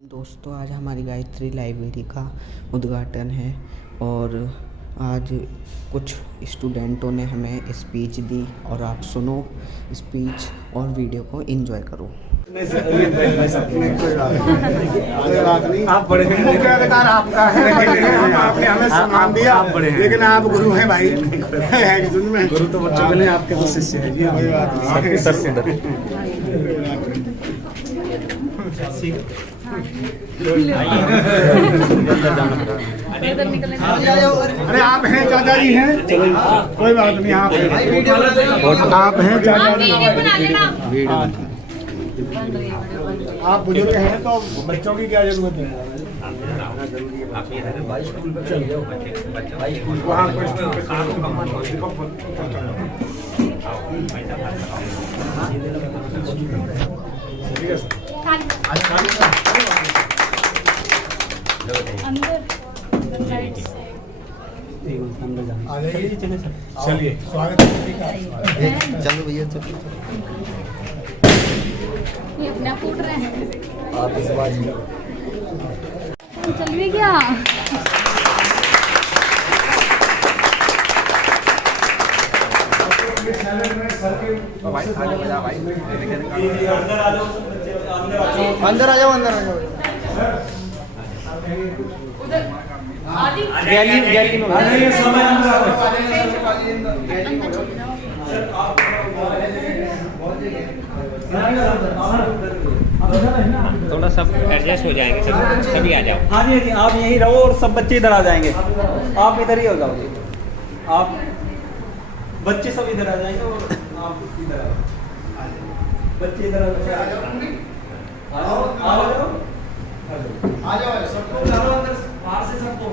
दोस्तों आज हमारी गायत्री लाइब्रेरी का उद्घाटन है और आज कुछ स्टूडेंटों ने हमें स्पीच दी और आप सुनो स्पीच और वीडियो को एंजॉय करो। आप बड़े हैं, मुख्य अधिकार आपका है। आपने हमें सम्मान दिया, लेकिन आप गुरु हैं भाई। गुरु तो बच्चों के लिए, आपके तो शिष्य है जी। अरे आप हैं चाचा जी हैं, कोई बात नहीं। आप हैं चाचा जी, आप बुजुर्ग हैं तो बच्चों की क्या जरूरत है। वहाँ चलिए स्वागत है। चलो भैया चलो। ये अपना फूट रहे हैं। आप इस बात चलिए क्या अंदर आ जाओ, अंदर आ जाओ। गैलरी में ये समय थोड़ा सब एडजस्ट हो जाएंगे, सभी आ जाओ। हाँ जी जी, आप यहीं रहो और सब बच्चे इधर आ जाएंगे। आप इधर ही हो जाओगे, आप बच्चे सब इधर आ जाएंगे और आप इधर आओ। बच्चे इधर आ जाओ, सबको बुलाओ अंदर, बाहर से सबको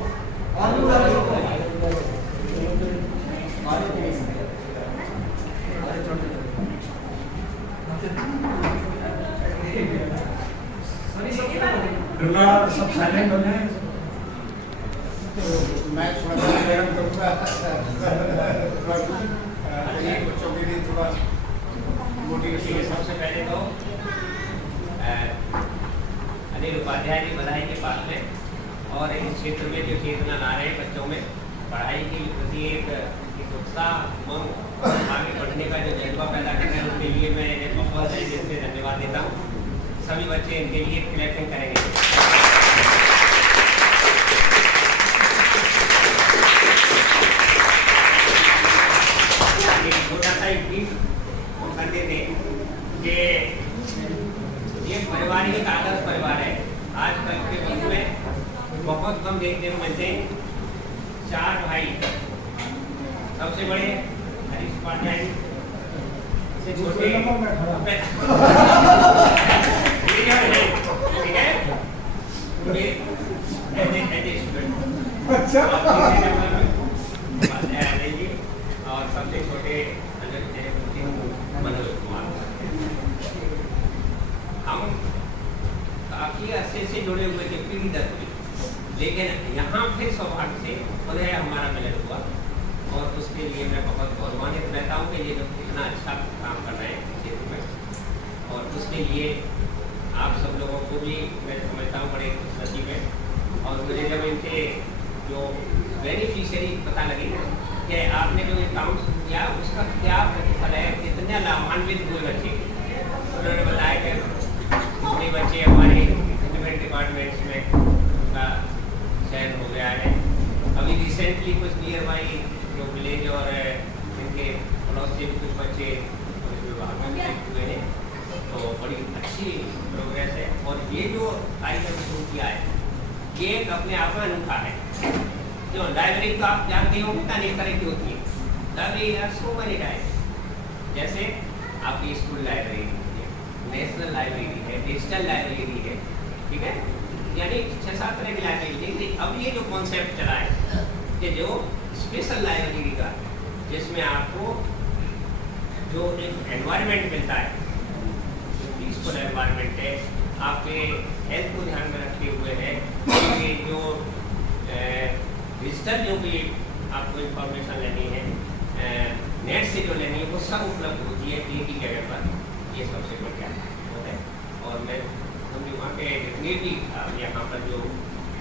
सब साइलेंट हो जाए तो मैं थोड़ा करूँगा। बच्चों के लिए थोड़ा मोटिवेशन। सबसे पहले तो अनिल उपाध्याय जी बधाई के पास में और इस क्षेत्र में जो चेतना ला रहे हैं बच्चों में पढ़ाई के प्रति एक उत्साह उमंग आगे बढ़ने का जो जज्बा पैदा करना है, उसके लिए मैं इन्हें बहुत दिल से धन्यवाद देता हूँ। सभी बच्चे इनके लिए क्लैपिंग करेंगे। छोटा सा एक ब्रीफ कर देते कि ये पारिवारिक आदर्श परिवार है। आजकल के वक्त में बहुत कम देखने को मिलते हैं। 4 भाई, सबसे बड़े हरीश उपाध्याय से छोटे ठीक है, और सबसे छोटे मनोज कुमार। हम काफी अरसे से जुड़े हुए थे पीढ़ी दर पीढ़ी, लेकिन यहाँ फिर सौभाग्य से उन्हें हमारा मिलन हुआ और उसके लिए मैं बहुत गौरवान्वित रहता हूँ कि ये लोग इतना अच्छा काम कर रहे हैं क्षेत्र में। और उसके लिए आप सब लोगों को भी मैं समझता हूँ बड़े खुशनसीब है। और मुझे जब इनके जो बेनिफिशियरी पता लगी कि आपने जो अकाउंट किया उसका क्या प्रतिफल है, कितने लाभान्वित हुए बच्चे, उन्होंने बताया कि कितने बच्चे हमारे डिफरेंट डिपार्टमेंट्स में उनका चयन हो गया है। अभी रिसेंटली कुछ नियर बाई जो विलेज और इनके पड़ोस से कुछ बच्चे विभाग में सेलेक्ट हुए हैं, तो बड़ी अच्छी प्रोग्रेस है। और ये जो कार्यक्रम शुरू किया है ये एक अपने आप में अनूठा है। जो लाइब्रेरी तो आप जानते हो कितना अनेक तरह की होती है। Library are so many type, जैसे आपकी स्कूल लाइब्रेरी है, नेशनल लाइब्रेरी है, डिजिटल लाइब्रेरी है, ठीक है, यानी 6-7 तरह की लाइब्रेरी। लेकिन अब ये जो कॉन्सेप्ट चला है कि जो स्पेशल लाइब्रेरी का, जिसमें आपको जो एक एनवायरनमेंट मिलता है, पीसफुल एनवायरनमेंट है, आपके हेल्थ को ध्यान में रखते हुए है, जो डिजिटल जो भी आपको इंफॉर्मेशन लेनी है, नेट से जो लेनी है, वो सब उपलब्ध होती है एक ही जगह पर। ये सबसे बढ़िया है। और मैं क्योंकि वहाँ के जितने भी यहाँ पर जो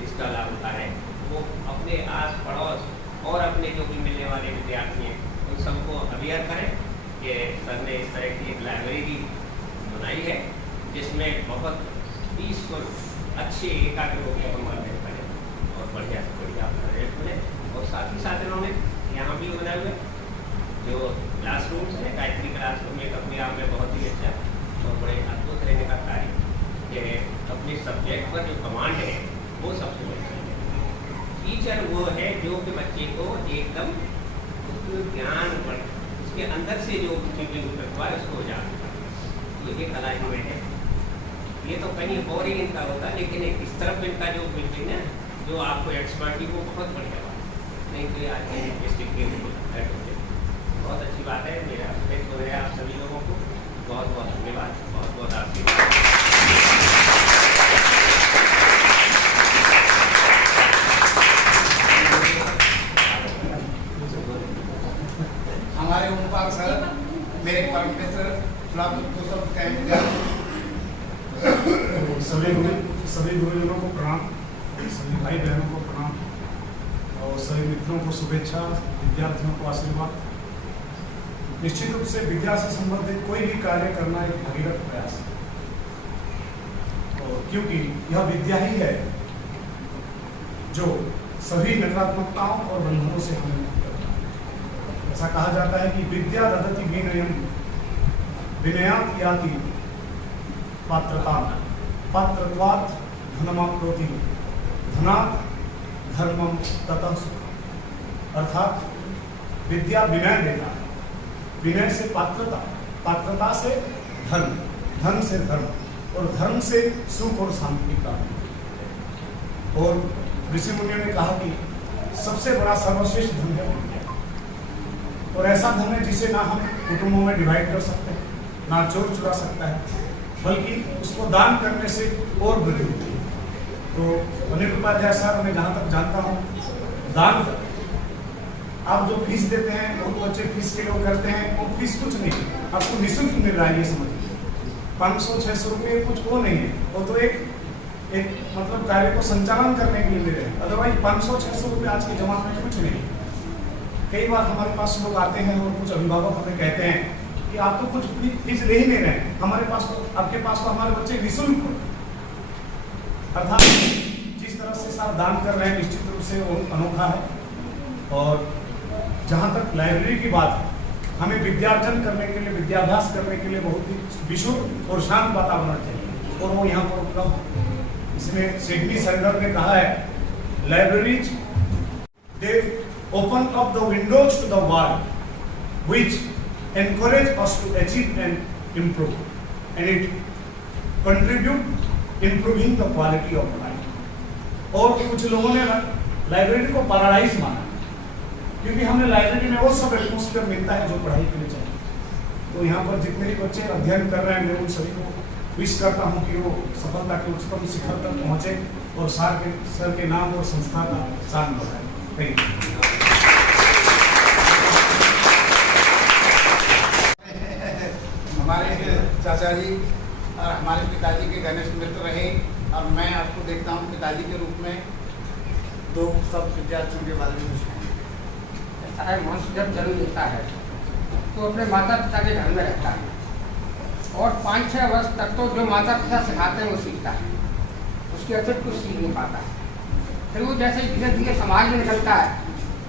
इसका लाभ होता है वो अपने आस पड़ोस और अपने जो भी मिलने वाले विद्यार्थी हैं उन सबको अवेयर करें कि सर ने इस तरह की एक लाइब्रेरी बनाई है जिसमें बहुत पीसफुल अच्छे एकाग्र रूप से हम अध्ययन करें और बढ़िया से बढ़िया रिजल्ट मिले। और साथ ही साथ इन्होंने यहाँ भी बनाए हुए जो क्लासरूम्स है, गायत्री क्लासरूम एक अपने आप में बहुत ही अच्छा और बड़े अद्भुत रहने का कार्य कि अपने सब्जेक्ट पर जो कमांड है वो सबसे बड़ी है। टीचर वो है जो कि बच्चे को एकदम ज्ञान बढ़ उसके अंदर से जो चीज़ें हुआ है उसको जान तो ये कला में है। ये तो कहीं और ही इनका होता है, लेकिन इस तरफ इनका जो बिल्डिंग है जो आपको एक्सपर्टी वो बहुत बढ़िया बात नहीं तो आज के डिस्ट्रिक्ट के बहुत अच्छी बात है। मेरा अपेक्ष हो रहा है आप सभी लोगों को बहुत बहुत धन्यवाद, बहुत बहुत आशीर्वाद। हमारे ओमपाल सर, मेरे परम मित्र, सभी गुरुजनों को प्रणाम, सभी भाई बहनों को प्रणाम और सभी मित्रों को शुभेच्छा, विद्यार्थियों को आशीर्वाद। निश्चित रूप से विद्या से संबंधित कोई भी कार्य करना एक भगीरथ प्रयास है और क्योंकि यह विद्या ही है जो सभी नकारात्मकताओं और बंधनों से हमें मुक्त करता है। ऐसा कहा जाता है कि विद्या ददति विनयम विनयात याति पात्रता पात्रत्वात् धनमाप्नोति धनात् धर्मम ततः सुखम। अर्थात विद्या विनय देता है, विनय से पात्रता, पात्रता से धन, धन से धर्म और धर्म से सुख और शांति की प्राप्ति। और ऋषि मुनियों ने कहा कि सबसे बड़ा सर्वश्रेष्ठ धन है विद्या और ऐसा धन है जिसे ना हम कुटुंबों में डिवाइड कर सकते हैं, ना चोर चुरा सकता है, बल्कि उसको दान करने से और वृद्धि होती है। तो अनिल उपाध्याय सर, मैं जहाँ तक जानता हूँ, दान आप जो फीस देते हैं बहुत बच्चे फीस के लिए करते हैं, वो फीस कुछ नहीं, आपको निःशुल्क मिल रहा है। ये समझिए 500-600 रुपये कुछ वो नहीं है, वो तो एक मतलब कार्य को संचालन करने के लिए ले रहे हैं। अदरवाइज 500-600 रुपये आज के जमाने में कुछ नहीं। कई बार हमारे पास लोग आते हैं और कुछ अभिभावक हमें कहते हैं कि आप तो कुछ फीस ले ही नहीं रहे हैं, हमारे पास तो आपके पास तो हमारे बच्चे निःशुल्क। अर्थात जिस तरह से साथ दान कर रहे हैं निश्चित रूप से वो अनोखा है। और जहाँ तक लाइब्रेरी की बात है, हमें विद्यार्जन करने के लिए, विद्याभ्यास करने के लिए बहुत ही विशुद्ध और शांत वातावरण चाहिए और वो यहाँ पर उपलब्ध है। इसमें सिडनी सैंडर ने कहा है, libraries they open up the windows to the world which encourage us to achieve and improve, and it contribute improving the quality of life. और कुछ लोगों ने लाइब्रेरी को पैराडाइज माना क्योंकि हमें लाइब्रेरी में वो सब एटमॉस्फेयर मिलता है जो पढ़ाई के लिए चाहिए। तो यहाँ पर जितने भी बच्चे अध्ययन कर रहे हैं, मैं उन सभी को विश करता हूँ कि वो सफलता के उच्चतम शिखर तक पहुँचे और सर के नाम और संस्था का शान बढ़ाए। Thank you. हमारे चाचा जी और हमारे पिताजी के घनिष्ठ मित्र रहे और मैं आपको देखता हूँ पिताजी के रूप में। तो सब विद्यार्थियों के बारे में कुछ ऐसा है, मनुष्य जब जन्म लेता है तो अपने माता पिता के घर में रहता है और 5-6 वर्ष तक तो जो माता पिता सिखाते हैं वो सीखता है, उसके अतिरिक्त कुछ सीख नहीं पाता है। फिर वो जैसे धीरे धीरे समाज में निकलता है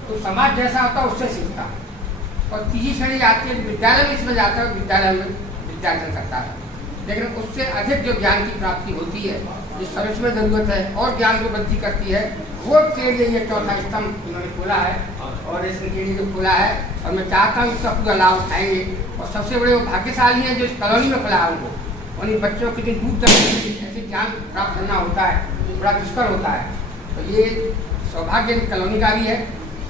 तो समाज जैसा होता है उससे सीखता है और तीसरी श्रेणी आती है विद्यालय में, इसमें जाता है, विद्यालय में विद्यार्जन करता है, लेकिन उससे अधिक जो ज्ञान की प्राप्ति होती है, जिस भविष्य में जरूरत है और ज्ञान को वृद्धि करती है, वो के लिए ये चौथा स्तंभ उन्होंने खोला है और इसके लिए जो खोला है। और मैं चाहता हूँ इसका पूरा लाभ उठाएंगे और सबसे बड़े वो भाग्यशाली हैं जो इस कॉलोनी में खुला है उनको। उन्हीं बच्चों के दिन दूर तक ऐसे ज्ञान प्राप्त करना होता है, बड़ा दुष्कर होता है। तो ये सौभाग्य कॉलोनी का भी है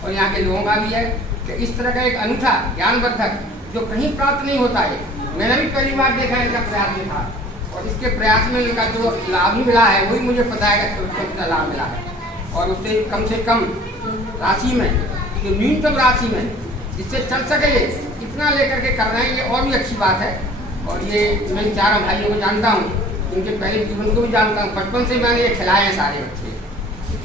और यहाँ के लोगों का भी है कि इस तरह का एक अनूठा ज्ञानवर्धक जो कहीं प्राप्त नहीं होता है। मैंने भी पहली बार देखा है, इनका प्रयास में था और इसके प्रयास में इनका जो लाभ मिला है वही मुझे पता है कि उसको कितना लाभ मिला है और उससे कम राशि में, जो न्यूनतम राशि में जिससे चल सके ये इतना लेकर के कर रहे हैं, ये और भी अच्छी बात है। और ये मैं 4 भाइयों को जानता हूँ इनके पहले जीवन को भी जानता हूँ। बचपन से मैंने ये खिलाए हैं सारे बच्चे,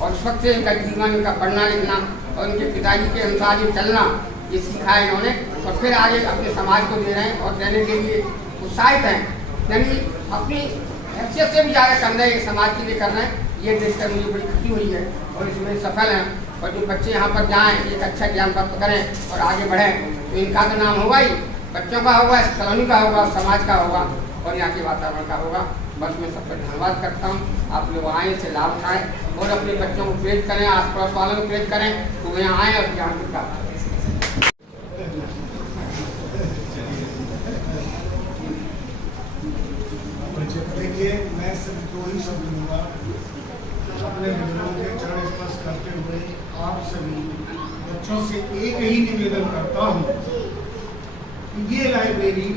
और उस वक्त से इनका जीवन, इनका पढ़ना लिखना और इनके पिताजी के अनुसार ये चलना, ये सीखा है इन्होंने, और फिर आगे अपने समाज को दे रहे हैं और देने के लिए उत्साहित हैं। यानी अपनी हैसियत से भी ज़्यादा कर रहे हैं, समाज के लिए कर रहे हैं। ये देखकर मुझे बड़ी खुशी हुई है और इसमें सफल हैं। और जो बच्चे यहाँ पर जाएँ, एक अच्छा ज्ञान प्राप्त करें और आगे बढ़ें, तो इनका तो नाम होगा ही, बच्चों का होगा, इस कॉलोनी का होगा, समाज का होगा और यहाँ के वातावरण का होगा। बस मैं सबका धन्यवाद करता हूँ। आप लोग आएँ, इससे लाभ उठाएँ और अपने बच्चों को प्रेरित करें, आस पड़ोस वालों को प्रेरित करें, तो वो यहाँ आएँ और ज्ञान प्राप्त करें। देखिए, मैं सिर्फ 2 ही शब्द लूँगा अपने बुजुर्गों के चरण स्पर्श करते हुए। आप सभी बच्चों से एक ही निवेदन करता हूँ कि ये लाइब्रेरी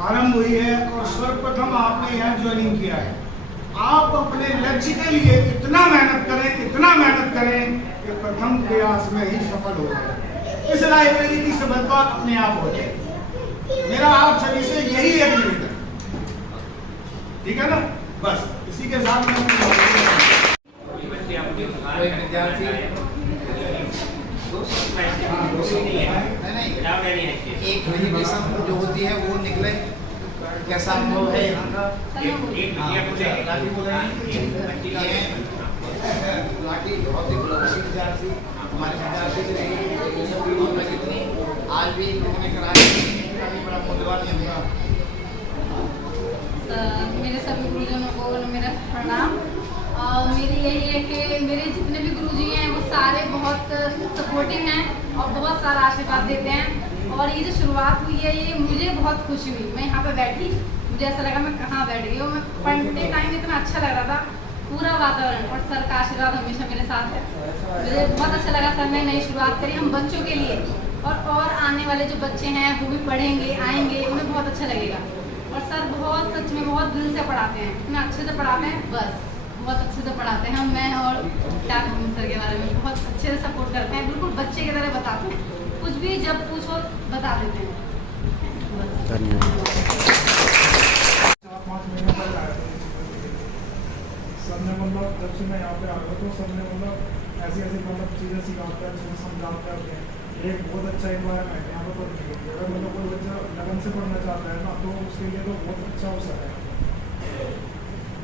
आरंभ हुई है और सर्वप्रथम आपने यहाँ ज्वाइनिंग किया है। आप अपने लक्ष्य के लिए इतना मेहनत करें कि प्रथम प्रयास में ही सफल हो जाए। इस लाइब्रेरी की सफलता अपने आप हो जाए। मेरा आप सभी से यही एक निवेदन, ठीक है ना? बस इसी के साथ में विद्यार्थी एक एजुकेशन जो होती है वो निकले, कैसा अनुभव है यहाँ का? लाठी बहुत ही प्रवासी विद्यार्थी हमारे विद्यार्थी से कितनी आज भी इन्होंने कराया, काफी बड़ा मूल्यवान है। मेरे सभी गुरुजनों को मेरा प्रणाम। मेरी यही है कि मेरे जितने भी गुरुजी हैं वो सारे बहुत सपोर्टिव हैं और बहुत सारा आशीर्वाद देते हैं। और ये जो शुरुआत हुई है, ये मुझे बहुत खुशी हुई। मैं यहाँ पे बैठी, मुझे ऐसा लगा मैं कहाँ बैठ गई हूँ। मैं पढ़ते टाइम इतना अच्छा लग रहा था, पूरा वातावरण, और सर का आशीर्वाद हमेशा मेरे साथ है। मुझे बहुत अच्छा लगा सर ने नई शुरुआत करी हम बच्चों के लिए, और आने वाले जो बच्चे हैं वो भी पढ़ेंगे, आएंगे, उन्हें बहुत अच्छा लगेगा। और सर बहुत सच में बहुत दिल से पढ़ाते हैं, इतना अच्छे से पढ़ाते हैं, बस बहुत अच्छे से पढ़ाते हैं। मैं और क्या कहूँ सर के बारे में, बहुत अच्छे से सपोर्ट करते हैं, बिल्कुल बच्चे की तरह बताते हैं, कुछ भी जब पूछो बता देते हैं। सर ने मतलब जब से मैं यहाँ पे आ रहा तो सर ने मतलब ऐसी मतलब चीज़ें सिखाते हैं, समझाते हैं। एक बहुत अच्छा एनवायरनमेंट है यहाँ पर पढ़ने के लिए। अगर मतलब कोई बच्चा लगन से पढ़ना चाहता है ना, तो उसके लिए तो बहुत अच्छा अवसर है।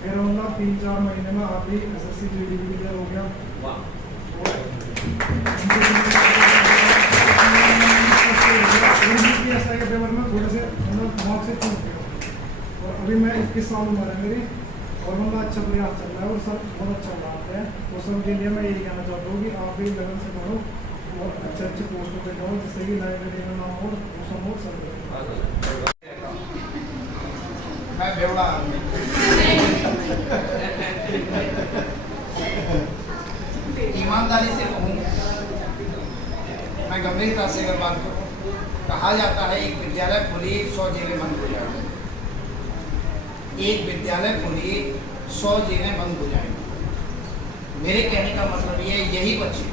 मेरा मतलब 3-4 महीने में आप ही SSC GD क्लियर हो गया। ऐसा के पेपर में थोड़े से मतलब मार्क्स से चूक गया, और अभी मैं 21 साल उम्र है मेरी, और मतलब अच्छा प्रयास चल रहा है और सर बहुत अच्छा पढ़ाते हैं। तो सर के लिए मैं यही कहना चाहता हूँ कि आप भी लगन से पढ़ो और अच्छे पोस्टों पे जाओ, जिससे कि लाइब्रेरी में नाम हो, वो सब मैं बेवड़ा ईमानदारी से कहूँ, मैं गंभीरता से अगर बात करूँ, कहा जाता है एक विद्यालय खोलिए 100 जेलें बंद हो जाएंगी। एक विद्यालय खोलिए 100 जेलें बंद हो जाएंगी। मेरे कहने का मतलब ये, यही बच्चे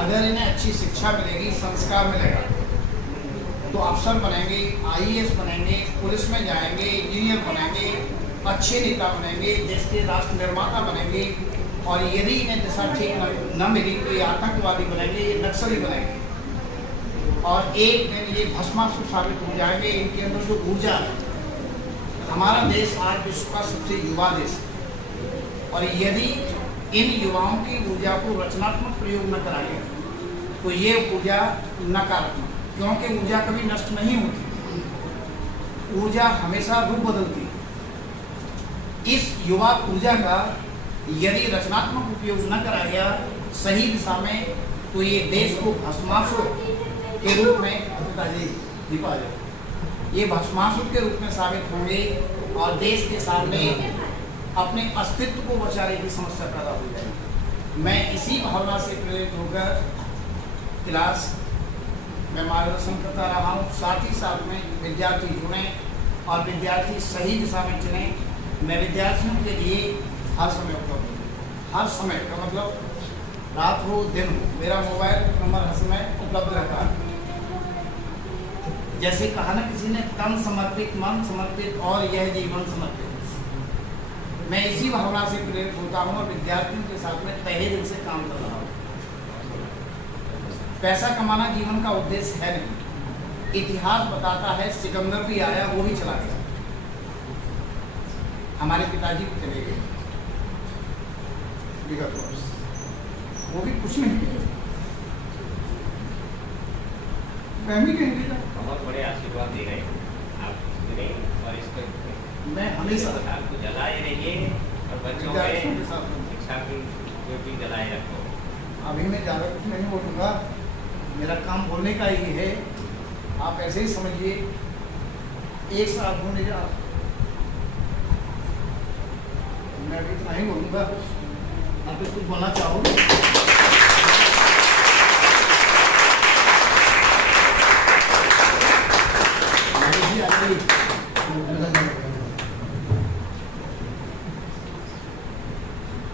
अगर इन्हें अच्छी शिक्षा मिलेगी, संस्कार मिलेगा, तो अफसर बनेंगे, IAS बनेंगे, पुलिस में जाएंगे, इंजीनियर बनेंगे, अच्छे नेता बनेंगे, देश के राष्ट्र निर्माता बनेंगे। और यदि इन्हें दिशा ठीक न मिली तो ये आतंकवादी बनेंगे, ये नक्सली बनेंगे, और एक दिन ये भस्मासुर साबित हो जाएंगे। इनके अंदर जो ऊर्जा है, हमारा देश आज विश्व का सबसे युवा देश है, और यदि इन युवाओं की ऊर्जा को रचनात्मक प्रयोग न करा गया तो ये ऊर्जा नकारात्मक, क्योंकि ऊर्जा कभी नष्ट नहीं होती, ऊर्जा हमेशा रूप बदलती है। इस युवा ऊर्जा का यदि रचनात्मक उपयोग न करा गया सही दिशा में, तो ये देश को भस्मासुर के रूप में, ये भस्मासुर के रूप में साबित होंगे और देश के सामने अपने अस्तित्व को बचाने की समस्या पैदा हो जाएगी। मैं इसी भावना से प्रेरित होकर क्लास में मार्गदर्शन करता रहा हूँ। साथ ही साथ में विद्यार्थी जुड़ें और विद्यार्थी सही दिशा में चुनें। मैं विद्यार्थियों के लिए हर समय उपलब्ध हूँ, हर समय का मतलब रात हो दिन हो, मेरा मोबाइल नंबर हर समय उपलब्ध रहता है। जैसे कहा ना किसी ने, तन समर्पित, मन समर्पित और यह जीवन समर्पित। मैं इसी भावना से प्रेरित होता हूँ और विद्यार्थियों के साथ में तहे दिल से काम कर रहा हूँ। पैसा कमाना जीवन का उद्देश्य है नहीं। इतिहास बताता है सिकंदर भी आया, वो भी चला गया। हमारे पिताजी भी चले गए विगत वर्ष, वो भी कुछ नहीं किया। मैं भी कहीं नहीं, बहुत बड़े आशीर्वाद दे रहे हैं आप सुने, और इसको मैं हमेशा को जलाए रहिए और बच्चों विद्यार्थियों के में साथ हूँ। शिक्षा की ज्योति जलाए रखो। अभी मैं ज़्यादा कुछ नहीं बोलूँगा, मेरा काम बोलने का ही है। आप ऐसे ही समझिए, एक साथ होने जा, मैं अभी इतना ही बोलूँगा। आप कुछ बोलना चाहो?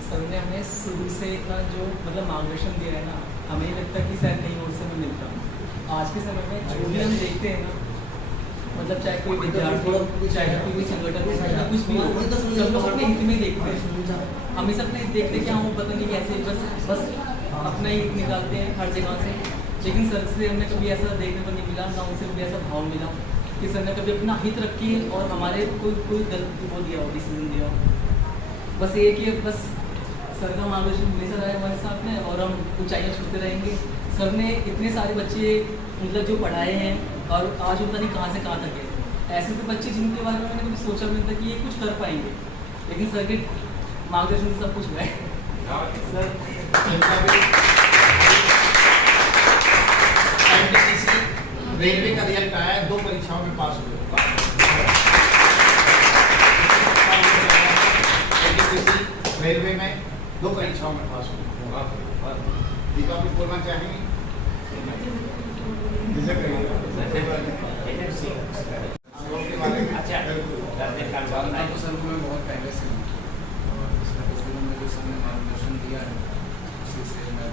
सर ने हमें शुरू से इतना जो मतलब मार्गदर्शन दिया है ना, हमें नहीं लगता कि शायद कहीं और से भी मिलता। आज के समय में जो भी हम देखते हैं ना, मतलब चाहे कोई विद्यार्थी, चाहे कोई भी संगठन, चाहे कुछ भी हो, सब लोग अपने हित में देखते हैं। हम सब अपने देखते क्या हो पता नहीं कैसे, बस अपना ही निकालते हैं हर जगह से। लेकिन सर से हमने कभी ऐसा देखने को नहीं मिला, ना उनसे कभी ऐसा भाव मिला कि सर ने कभी अपना हित रखी और हमारे कोई गलत वो दिया हो, डिसीजन दिया हो। बस ये कि बस सर का मार्गदर्शन हमेशा रहा है हमारे साथ में, और हम ऊंचाइयाँ छूते रहेंगे। सर ने इतने सारे बच्चे मतलब जो पढ़ाए हैं और आज उनका नहीं कहाँ से कहाँ तक है। ऐसे तो बच्चे जिनके बारे में मैंने कभी सोचा भी नहीं था कि ये कुछ कर पाएंगे, लेकिन सर के मार्गदर्शन से सब कुछ हुआ है। सर रेलवे का रिजल्ट आया है, 2 परीक्षाओं में पास हुए। रेलवे में 2 परीक्षाओं में पास हुए। दीपा भी बोलना चाहेंगे? अच्छा, तो सर को मैं बहुत पहले से हूँ, और इस सिलसिले में जो सर ने मार्गदर्शन दिया है उसी से मैं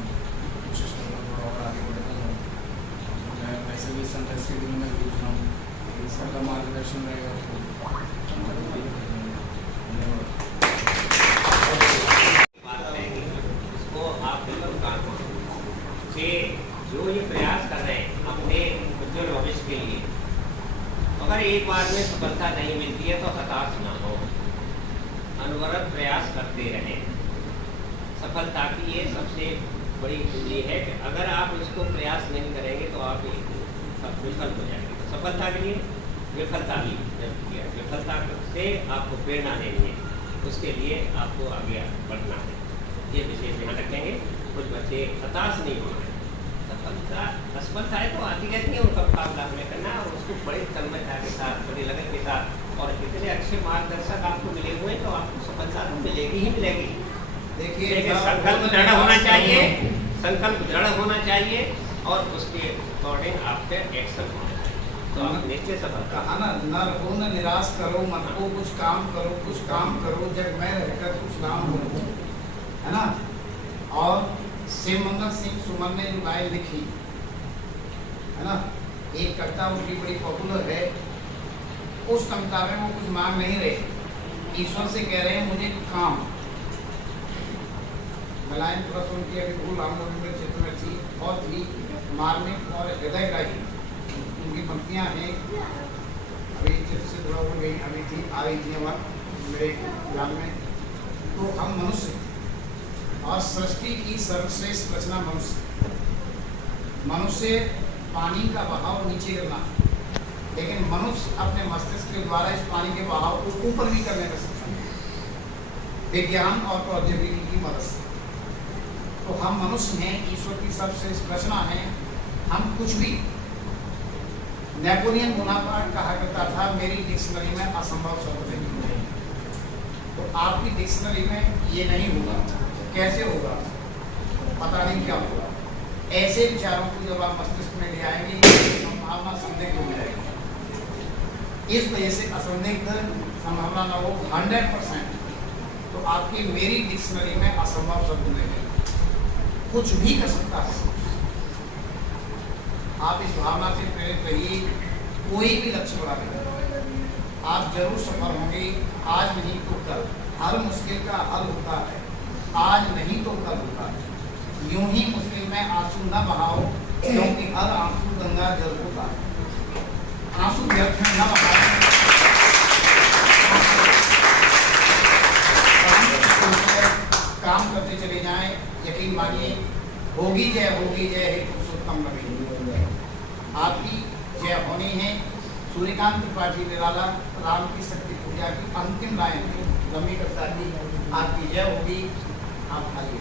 कोशिश करूँगा थोड़ा और आगे बढ़ता हूँ। मैं वैसे भी संघर्ष के दिनों में जूझ रहा हूँ, सर का मार्गदर्शन रहेगा तो उसको आप बिल्कुल काम कि जो ये प्रयास कर रहे हैं अपने उज्ज्वल भविष्य के लिए, अगर एक बार में सफलता नहीं मिलती है तो हताश ना हो, अनवरत प्रयास करते रहें। सफलता की ये सबसे बड़ी कुंजी है कि अगर आप इसको प्रयास नहीं करेंगे तो आप विफल हो जाएंगे। सफलता के लिए विफलता ही जरूरी है, विफलता से आपको प्रेरणा लेनी है, उसके लिए आपको आगे बढ़ना है। ये विशेष ध्यान रखेंगे। कुछ बच्चे हताश नहीं होंगे। असफलताएँ तो आती रहती हैं, उनका मुकाबला हमें करना है और उसको बड़ी तन्मयता के साथ, बड़ी लगन के साथ, और इतने अच्छे मार्गदर्शक आपको मिले हुए हैं तो आपको सफलता तो मिलेगी ही मिलेगी। देखिए, संकल्प दृढ़ होना चाहिए, संकल्प दृढ़ होना चाहिए और उसके अकॉर्डिंग आपके एक्शन होना चाहिए, तो आप निश्चित सफलता। कहा ना, न रहो न निराश करो, मन को कुछ काम करो, कुछ काम करो, जग में रहकर कुछ काम हो, है ना। और शिवमंगल सिंह सुमन ने जो लाइन लिखी है ना, एक कविता उनकी बड़ी पॉपुलर है। उस कविता में वो कुछ मांग नहीं रहे, ईश्वर से कह रहे हैं मुझे काम। मैं लाइन थोड़ा सुन के अभी भूल रहा हूँ, मेरे चित्र में थी, बहुत ही मार्मिक और हृदयग्राही उनकी पंक्तियाँ हैं। अभी चित्र से जुड़ा हुआ गई अभी थी आ रही थी मेरे ध्यान में। तो हम मनुष्य और सृष्टि की सर्वश्रेष्ठ रचना मनुष्य। मनुष्य पानी का बहाव नीचे गिरना, लेकिन मनुष्य अपने मस्तिष्क के द्वारा इस पानी के बहाव को ऊपर भी करने में सक्षम है, विज्ञान और प्रौद्योगिकी की मदद से। तो हम मनुष्य हैं, ईश्वर की सबसे रचना है। हम कुछ भी, नेपोलियन बोनापार्ट कहा करता था मेरी डिक्शनरी में असंभव शब्द नहीं है, तो आपकी डिक्शनरी में ये नहीं होगा। कैसे होगा पता नहीं क्या होगा। ऐसे विचारों को जब आप मस्तिष्क में ले आएंगे संभावना संदिग्ध हो जाएगी। इस वजह से असंदिग्ध संभावना न हो 100%, तो आपकी मेरी डिक्शनरी में असंभव शब्द नहीं है, कुछ भी कर सकता है। आप इस भावना से प्रेरित रहिए, कोई भी लक्ष्य बड़ा नहीं, आप जरूर सफल होंगे, आज नहीं तो कल। हर मुश्किल का हल होता है, आज नहीं तो कल होता है। यूं ही मुश्किल में आंसू न बहाओ, क्योंकि हर आंसू गंगा जल होता है। आंसू व्यर्थ न बहाओ, काम करते चले जाएं। यकीन मानिए होगी जय हे पुरुषोत्तम नबी। आपकी जय होनी है। सूर्यकांत त्रिपाठी निराला राम की शक्ति पूजा की अंतिम लाइन है। लंबी कविता की आपकी जय होगी। आप आइए।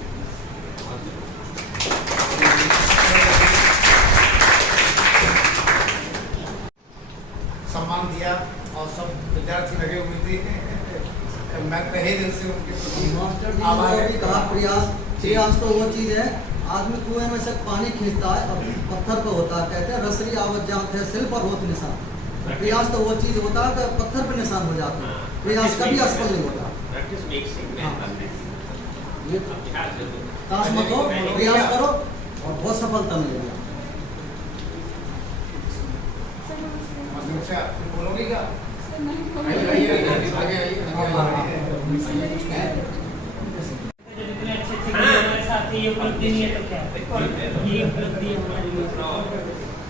सम्मान दिया और सब विद्यार्थी लगे हुए थे। मैं तहे दिल से उनके मास्टर जी ने भी कहा प्रयास तो वो चीज़ है, आदमी कुएं में से पानी खींचता है और पत्थर पे होता है, कहते हैं रसरी आवत जात है सिल पर होत निशान। प्रयास तो वो चीज़ होता है कि पत्थर पे निशान हो जाता है, प्रयास कभी असफल नहीं होता। ये ताश मत हो, प्रयास करो और बहुत सफलता मिलेगी। बोलोगे क्या?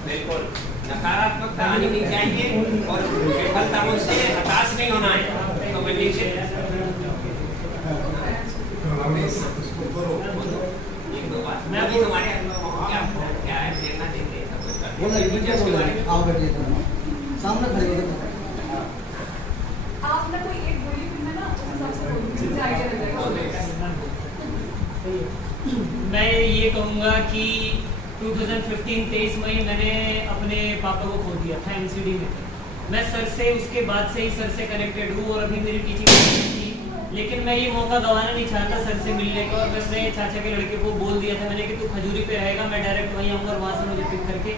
बिल्कुल नकारात्मकता आनी नहीं चाहिए और विफलताओं से हताश नहीं होना है। तो मैं नीचे एक दो बात मैं अभी तुम्हारे क्या है प्रेरणा देते सामने खड़े हो। आप ना कोई एक बोली फिर मैं ना उस हिसाब से बोलूंगी, मुझे आइडिया लग जाएगा। मैं ये कहूँगा कि 2015-23 में मैंने अपने पापा को खो दिया था एमसीडी में। मैं सर से उसके बाद से ही सर से कनेक्टेड हूँ और अभी मेरी टीचिंग थी, लेकिन मैं ये मौका गंवाना नहीं चाहता सर से मिलने का। और मैं अपने चाचा के लड़के को बोल दिया था मैंने कि तू खजूरी पे रहेगा, मैं डायरेक्ट वहीं आऊँगा और वहाँ से मुझे पिक करके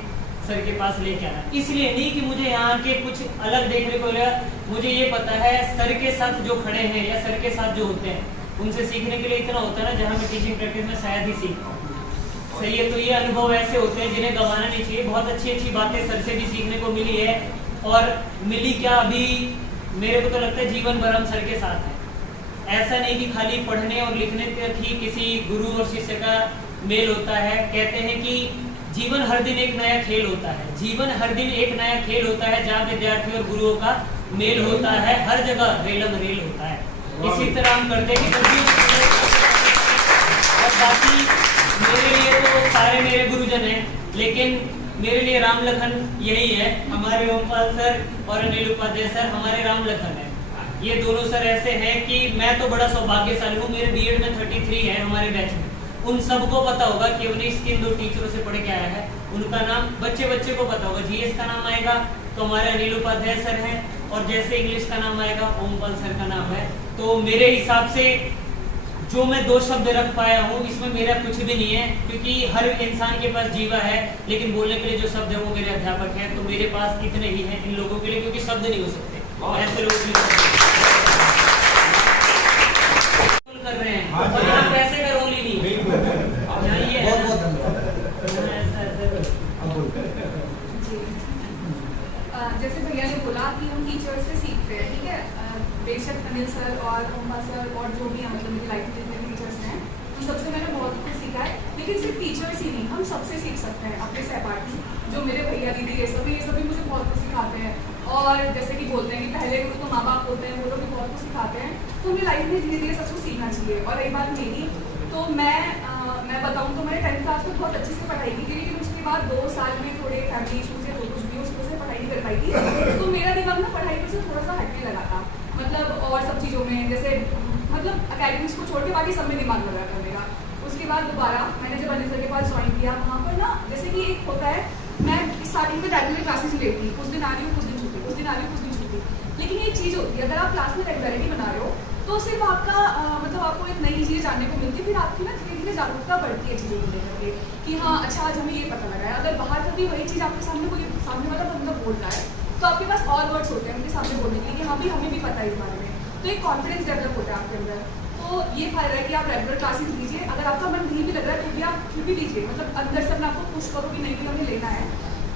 सर के पास लेके आना। इसलिए नहीं कि मुझे यहाँ के कुछ अलग देखने को मिला, मुझे ये पता है सर के साथ जो खड़े हैं या सर के साथ जो होते हैं उनसे सीखने के लिए इतना होता है ना, जहाँ मैं टीचिंग प्रैक्टिस में शायद ही सीख पाऊँ। सही है, तो ये अनुभव ऐसे होते हैं जिन्हें गंवाना नहीं चाहिए। बहुत अच्छी अच्छी बातें सर से भी सीखने को मिली है, और मिली क्या अभी मेरे को तो लगता है जीवन भर हम सर के साथ हैं। ऐसा नहीं कि खाली पढ़ने और लिखने तक ही किसी गुरु और शिष्य का मेल होता है। कहते हैं कि जीवन हर दिन एक नया खेल होता है, जीवन हर दिन एक नया खेल होता है, जहाँ विद्यार्थी और गुरुओं का मेल होता है, हर जगह रेलम रेल होता है। इसी तरह हम करते हैं कि और बाकी मेरे लिए तो सारे मेरे गुरुजन हैं, लेकिन मेरे लिए राम लखन यही है। हमारे ओमपाल सर और अनिल उपाध्याय सर हमारे राम लखन है। ये दोनों सर ऐसे हैं कि मैं तो बड़ा सौभाग्यशाली हूँ, मेरे बीएड में 33 है हमारे बैच में। उन सबको पता होगा कि उन्हें इन 2 टीचरों से पढ़ के आया है, उनका नाम बच्चे को पता होगा। जीएस का नाम आएगा तो हमारे अनिल उपाध्याय सर हैं, और जैसे इंग्लिश का नाम आएगा ओमपाल सर का नाम है। तो मेरे हिसाब से जो मैं 2 शब्द रख पाया हूँ इसमें मेरा कुछ भी नहीं है, क्योंकि हर इंसान के पास जीवा है, लेकिन बोलने के लिए जो शब्द है वो मेरे अध्यापक हैं। तो मेरे पास इतने ही हैं इन लोगों के लिए, क्योंकि शब्द नहीं हो सकते ऐसे लोग कर रहे हैं और यहाँ पैसे का रोल ही नहीं है। बहुत जैसे भैया ने बोला कि हम टीचर से सीखते हैं, ठीक है। बेशक अनिल सर और ओमपाल सर और जो भी मतलब मेरी लाइफ में जितने भी टीचर्स हैं उन सबसे मैंने बहुत कुछ सीखा है। लेकिन सिर्फ टीचर्स ही नहीं, हम सबसे सीख सकते हैं। अपने सहपाठी जो मेरे भैया दीदी ये सभी मुझे बहुत कुछ सिखाते हैं। और जैसे कि बोलते हैं कि पहले गुरु तो माँ बाप होते हैं, वो लोग भी बहुत कुछ सिखाते हैं। तो हमें लाइफ में धीरे धीरे सब कुछ सीखना चाहिए। और रही बात मेरी, तो मैं बताऊँ तो मैंने 10th क्लास में बहुत अच्छे से पढ़ाई की थी, लेकिन उसके बाद 2 साल में थोड़े फैमिली इशूज या कुछ भी उसकी वजह से पढ़ाई नहीं कर पाई थी। तो मेरा दिमाग ना पढ़ाई पर से थोड़ा सा हटने लगा था, मतलब और सब चीज़ों में, जैसे मतलब अकेडमिक्स को छोड़ के बाकी सब में दिमाग लगा था मेरा। उसके बाद दोबारा मैंने जब अनिल सर के पास ज्वाइन किया, वहाँ पर ना जैसे कि एक होता है, मैं स्टार्टिंग में रेगुलर क्लासेस लेती, कुछ दिन आ रही हूँ कुछ दिन छुट्टी, कुछ दिन आ रही हूँ कुछ दिन छुट्टी। लेकिन एक चीज़ होती है, अगर आप क्लास में रेगुलरिटी बना रहे हो तो सिर्फ आपका मतलब आपको एक नई चीज़ जानने को मिलती है, फिर आपकी ना धीरे धीरे जागरूकता बढ़ती है चीज़ों को लेकर के कि हाँ अच्छा आज हमें ये पता लगा है। अगर बाहर कभी वही चीज़ आपके सामने कोई सामने वाला बंदा बोल रहा है तो आपके पास और वर्ड्स होते हैं उनके सामने बोलने के लिए कि हाँ भी हमें भी पता है इस बारे में। तो एक कॉन्फिडेंस डेवलप होता है आपके अंदर। तो ये फायदा है कि आप रेगुलर क्लासेस लीजिए। अगर आपका मन नहीं भी लग रहा है तो भी आप फिर भी लीजिए, मतलब अंदर से अपने आपको पुश करो कि नहीं भी हमें लेना है।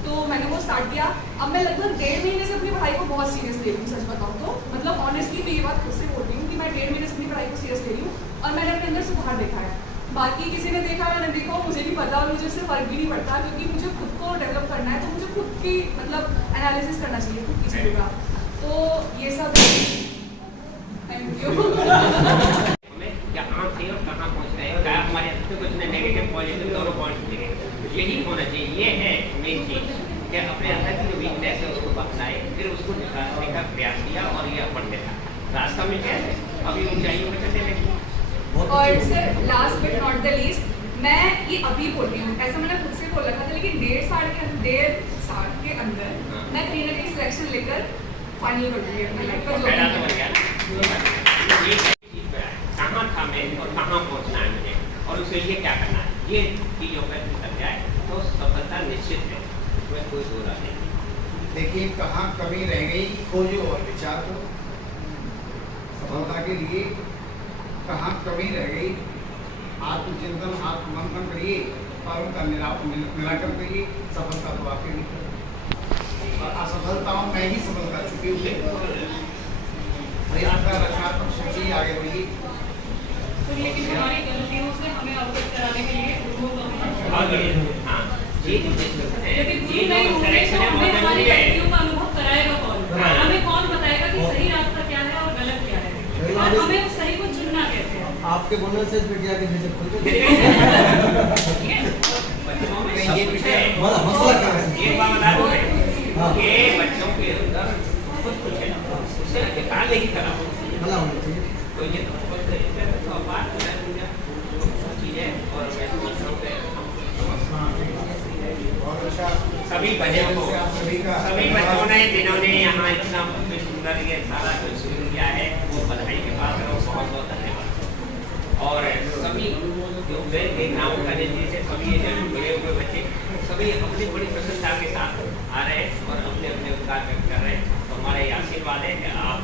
तो मैंने वो स्टार्ट किया। अब मैं लगभग 1.5 महीने से अपनी पढ़ाई को बहुत सीरियस ले रही हूँ, सच बताऊँ तो। मतलब ऑनेस्टली मैं ये बात खुद से बोल रही हूँ कि मैं 1.5 महीने से अपनी पढ़ाई को सीरियस ले रही हूँ और मैंने अपने अंदर सुधार देखा है। बाकी किसी ने देखा या नहीं देखा मुझे नहीं पता और मुझे इससे फर्क भी नहीं पड़ता, क्योंकि मुझे खुद को डेवलप करना है तो मुझे खुद की मतलब एनालिसिस करना चाहिए खुद की चीज़ों का। तो ये सब थैंक यू। कहाँ थे और कहाँ पहुँच रहे हो, हमारे कुछ नेगेटिव पॉजिटिव दोनों पॉइंट्स थे, यही होना चाहिए। ये है मेन चीज़ कि अपने अंदर की जो वीकनेस है उसको पकड़ाए, फिर उसको निकालने का प्रयास किया और ये बढ़ते था, रास्ता मिल गया, अभी ऊंचाइयों पर चलते रहे। और sir last but not the least, मैं ये अभी बोल रही हूँ, ऐसा मैंने खुद से बोल रखा था, लेकिन 1.5 साल के अंदर मैं कहीं ना कहीं सिलेक्शन लेकर फाइनल कर दूँगी अपनी लाइफ का। कहाँ था मैं और कहाँ पहुँचना है मुझे और उसके लिए क्या करना है, ये चीज़ों पर कर जाए तो सफलता निश्चित है, इसमें कोई दो राय नहीं। देखिए कहाँ कमी रह गई खोजो और विचार करो, सफलता के लिए कहाँ कमी रह गई आत्मचिंतन आत्ममंथन करिए और उनका निराकरण करिए, सफलता तो आपके लिए। और असफलताओं में ही सफलता छुपी हुई है। आपका रचनात्मक सोचिए, आगे बढ़िए। लेकिन हमारी गलतियों से हमें अवगत कराने के लिए यदि गुरु नहीं होंगे तो हमें हमारी गलतियों का अनुभव कराएगा कौन? हमें कौन बताएगा कि सही रास्ता क्या है और गलत क्या है, और हमें उस सही को चुनना कैसे है? आपके बोलने से विद्या के जैसे खुल के बच्चों के अंदर बहुत कुछ है, उससे निकालने की तरह भला होना चाहिए। तो ये तो बात चीज़ें और सभी बच्चों ने जिन्होंने यहाँ इतना सुंदर ये सारा जो शुरू किया है वो बधाई के पास बहुत बहुत धन्यवाद। और सभी जो मैं देख रहा हूँ से सभी जुड़े हुए बच्चे सभी अपनी बड़ी प्रसन्नता के साथ आ रहे हैं और अपने अपने उपकार व्यक्त कर रहे हैं। तो हमारा ये आशीर्वाद है कि आप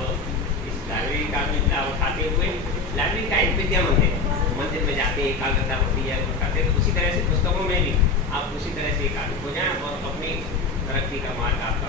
इस लाइब्रेरी का भी लाभ उठाते हुए, लाइब्रेरी का एक विद्या मंदिर में जाते हैं, एकाग्रता होती है करते हैं, तो उसी तरह से पुस्तकों में भी आप उसी तरह से एकाग्र हो जाएं और अपनी तरक्की का मार्ग आपका